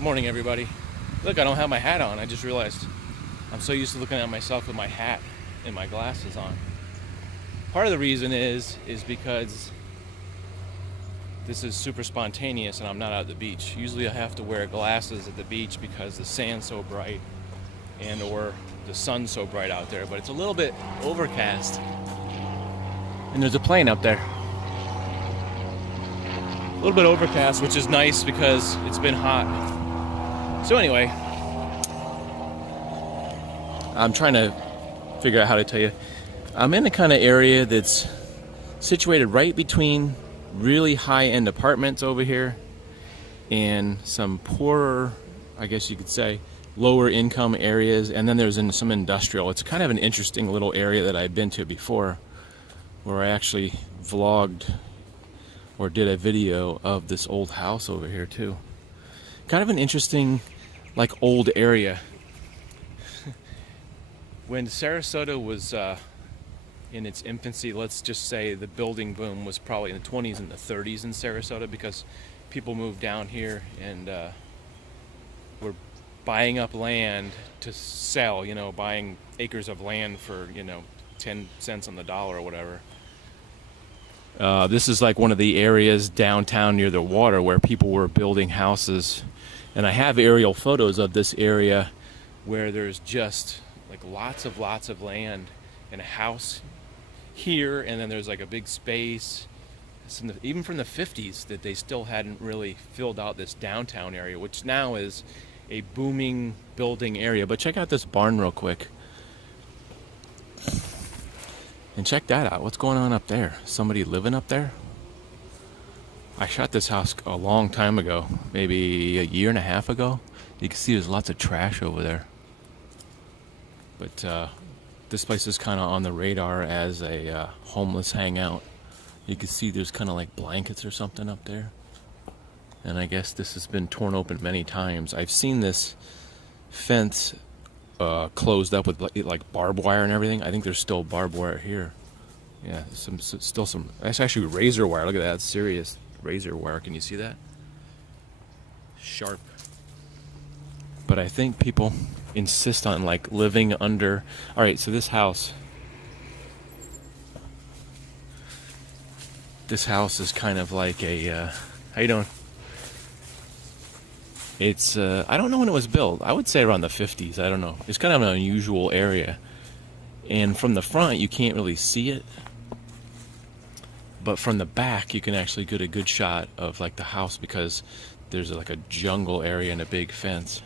Good morning, everybody. Look, I don't have my hat on. I just realized I'm so used to looking at myself with my hat and my glasses on. Part of the reason is because this is super spontaneous and I'm not at the beach. Usually I have to wear glasses at the beach because the sand's so bright and or the sun's so bright out there, but it's a little bit overcast. And there's a plane up there. A little bit overcast, which is nice because it's been hot. So anyway, I'm trying to figure out how to tell you. I'm in a kind of area that's situated right between really high-end apartments over here and some poorer, I guess you could say, lower income areas, and then there's some industrial. It's kind of an interesting little area that I've been to before, where I actually vlogged or did a video of this old house over here too. Kind of an interesting, like, old area. When Sarasota was in its infancy, let's just say the building boom was probably in the 20s and the 30s in Sarasota, because people moved down here and were buying up land to sell, buying acres of land for, 10 cents on the dollar or whatever. This is like one of the areas downtown near the water where people were building houses. And I have aerial photos of this area where there's just like lots of land and a house here, and then there's like a big space, even from the 50s, that they still hadn't really filled out this downtown area, which now is a booming building area. But check out this barn real quick. And check that out. What's going on up there? Somebody living up there? I shot this house a long time ago, maybe a year and a half ago. You can see there's lots of trash over there. But this place is kind of on the radar as a homeless hangout. You can see there's kind of like blankets or something up there. And I guess this has been torn open many times. I've seen this fence closed up with like barbed wire and everything. I think there's still barbed wire here. Yeah, still some. That's actually razor wire. Look at that. It's serious razor wire. Can you see that? Sharp. But I think people insist on like living under. All right, so this house. This house is kind of like a. How you doing? It's I don't know when it was built. I would say around the 50s. I don't know. It's kind of an unusual area, and from the front you can't really see it, but from the back you can actually get a good shot of like the house, because there's like a jungle area and a big fence.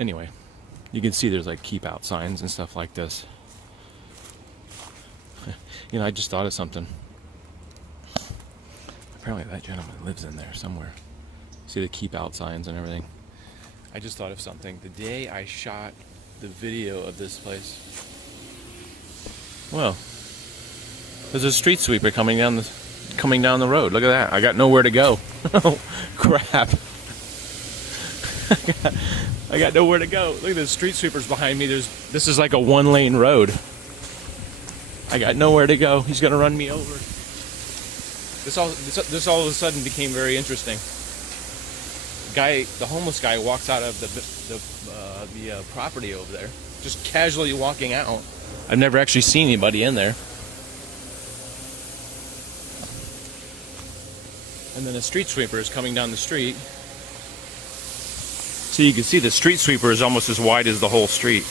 Anyway, you can see there's like keep out signs and stuff like this. I just thought of something. Apparently that gentleman lives in there somewhere. See the keep out signs and everything. I just thought of something. The day I shot the video of this place, well, there's a street sweeper coming down the road. Look at that. I got nowhere to go. Oh, crap. I got nowhere to go. Look at the street sweepers behind me. This is like a 1-lane road. I got nowhere to go. He's gonna run me over. This all of a sudden became very interesting. The homeless guy walks out of the property over there, just casually walking out. I've never actually seen anybody in there. And then a street sweeper is coming down the street. So you can see the street sweeper is almost as wide as the whole street.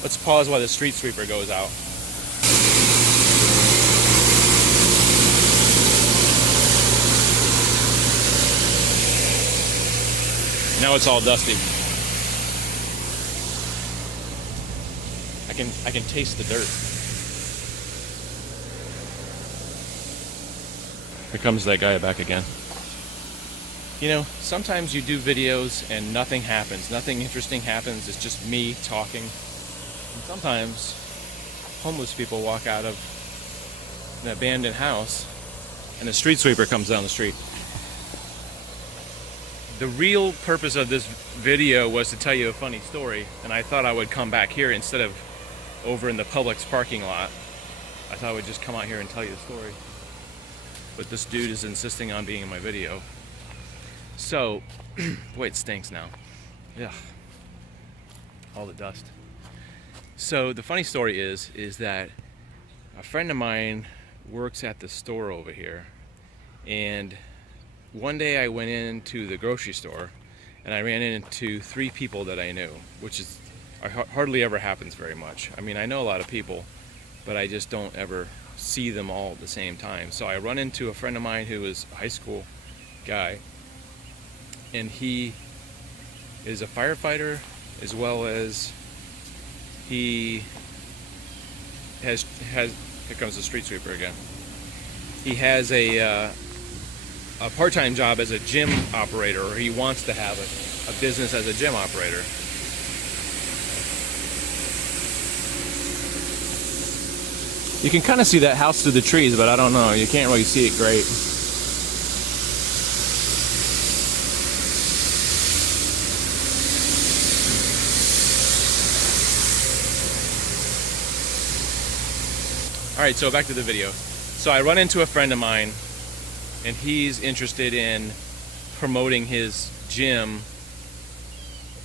Let's pause while the street sweeper goes out. Now it's all dusty. I can taste the dirt. Here comes that guy back again. Sometimes you do videos and nothing happens. Nothing interesting happens. It's just me talking. And sometimes homeless people walk out of an abandoned house and a street sweeper comes down the street. The real purpose of this video was to tell you a funny story, and I thought I would come back here instead of over in the Publix parking lot. I thought I would just come out here and tell you the story. But this dude is insisting on being in my video. So, boy, it stinks now. Yeah. All the dust. So the funny story is that a friend of mine works at the store over here, and one day I went into the grocery store and I ran into 3 people that I knew, which is hardly ever happens very much. I mean, I know a lot of people, but I just don't ever see them all at the same time. So I run into a friend of mine who is a high school guy, and he is a firefighter, as well as he has here comes the street sweeper again. He has a part-time job as a gym operator, or he wants to have a business as a gym operator. You can kind of see that house through the trees, but I don't know. You can't really see it great. All right, so back to the video. So I run into a friend of mine, and he's interested in promoting his gym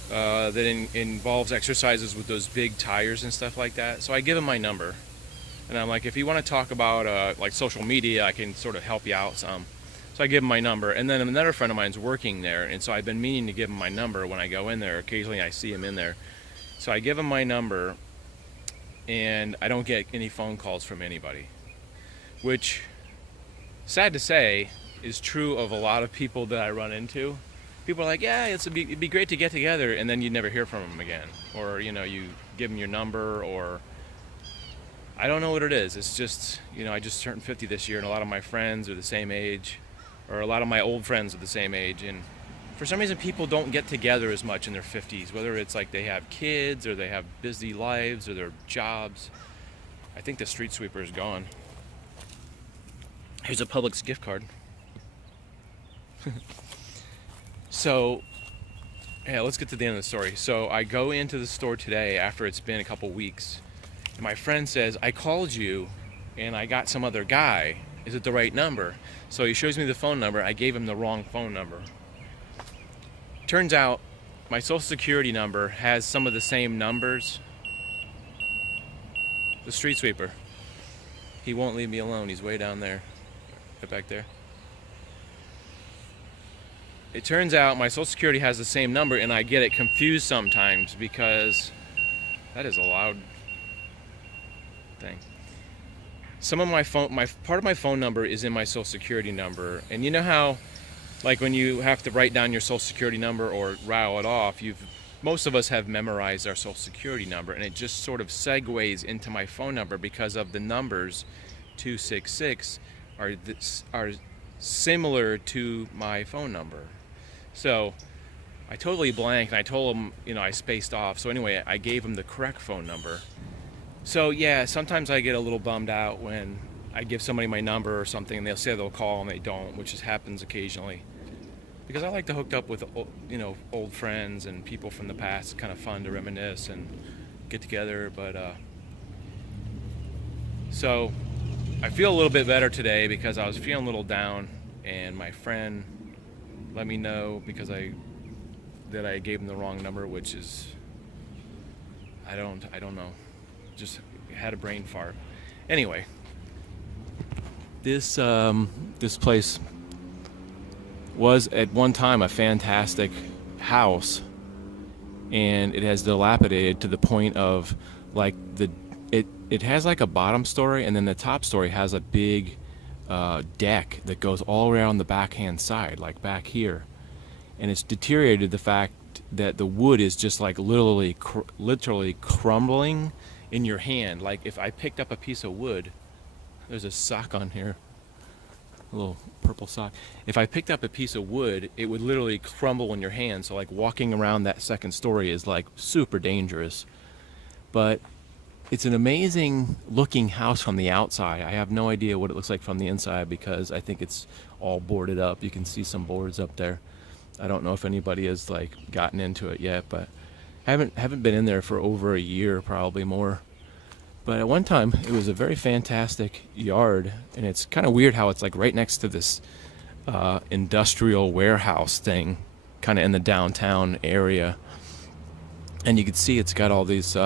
that involves exercises with those big tires and stuff like that. So I give him my number, and I'm like, if you want to talk about like social media, I can sort of help you out some. So I give him my number, and then another friend of mine's working there, and so I've been meaning to give him my number when I go in there. Occasionally I see him in there. So I give him my number, and I don't get any phone calls from anybody, which, sad to say, is true of a lot of people that I run into. People are like, yeah, it'd be great to get together, and then you never hear from them again. Or, you know, you give them your number, or I don't know what it is. It's just, you know, I just turned 50 this year, and a lot of my friends are the same age, or a lot of my old friends are the same age, and for some reason people don't get together as much in their 50s, whether it's like they have kids, or they have busy lives, or their jobs. I think the street sweeper is gone. Here's a Publix gift card. So, yeah, let's get to the end of the story. So I go into the store today after it's been a couple weeks, and my friend says, I called you and I got some other guy. Is it the right number? So he shows me the phone number. I gave him the wrong phone number. Turns out my social security number has some of the same numbers. The street sweeper. He won't leave me alone. He's way down there. Right back there. It turns out my social security has the same number, and I get it confused sometimes because that is a loud thing. Some of my part of my phone number is in my social security number, and you know how, like, when you have to write down your social security number or rattle it off, most of us have memorized our social security number, and it just sort of segues into my phone number because of the numbers 266 are similar to my phone number. So I totally blanked, and I told him, you know, I spaced off. So anyway, I gave him the correct phone number. So yeah, sometimes I get a little bummed out when I give somebody my number or something, and they'll say they'll call and they don't, which just happens occasionally. Because I like to hook up with, you know, old friends and people from the past. It's kind of fun to reminisce and get together. But so I feel a little bit better today because I was feeling a little down, and my friend let me know because that I gave him the wrong number, which is I don't know. Just had a brain fart. Anyway, this place was at one time a fantastic house, and it has dilapidated to the point of like it has like a bottom story, and then the top story has a big deck that goes all around the backhand side, like back here, and it's deteriorated the fact that the wood is just like literally crumbling in your hand. Like if I picked up a piece of wood, there's a sock on here, a little purple sock. If I picked up a piece of wood, it would literally crumble in your hand. So like walking around that second story is like super dangerous. But it's an amazing looking house from the outside. I have no idea what it looks like from the inside because I think it's all boarded up. You can see some boards up there. I don't know if anybody has like gotten into it yet, but I haven't been in there for over a year, probably more. But at one time, it was a very fantastic yard, and it's kind of weird how it's like right next to this industrial warehouse thing, kind of in the downtown area. And you can see it's got all these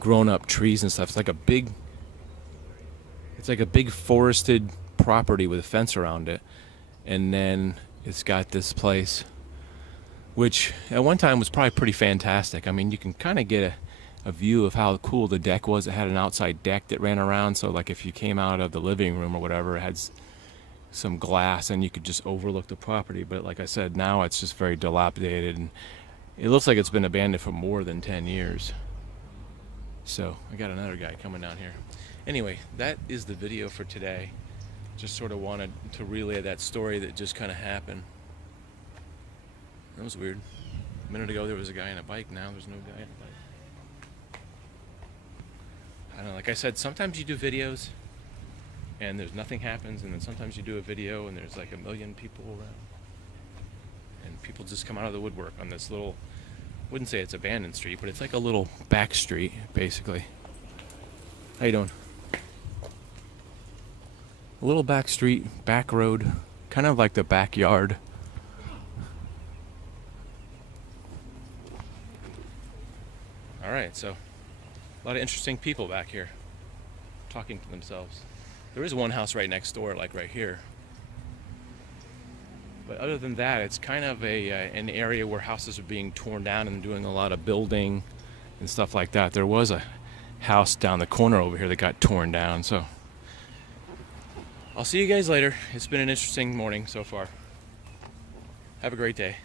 grown-up trees and stuff. It's like a big forested property with a fence around it, and then it's got this place, which at one time was probably pretty fantastic. I mean, you can kind of get a view of how cool the deck was. It had an outside deck that ran around, so like if you came out of the living room or whatever, it had some glass and you could just overlook the property. But like I said, now it's just very dilapidated, and it looks like it's been abandoned for more than 10 years. So I got another guy coming down here. Anyway, that is the video for today. Just sort of wanted to relay that story that just kind of happened. That was weird. A minute ago there was a guy on a bike, now there's no guy on a bike. I don't know, like I said, sometimes you do videos and there's nothing happens, and then sometimes you do a video and there's like a million people around. And people just come out of the woodwork on this little, wouldn't say it's abandoned street, but it's like a little back street, basically. How you doing? A little back street, back road, kind of like the backyard. All right, so a lot of interesting people back here talking to themselves. There is one house right next door, like right here. But other than that, it's kind of an area where houses are being torn down and doing a lot of building and stuff like that. There was a house down the corner over here that got torn down, so I'll see you guys later. It's been an interesting morning so far. Have a great day.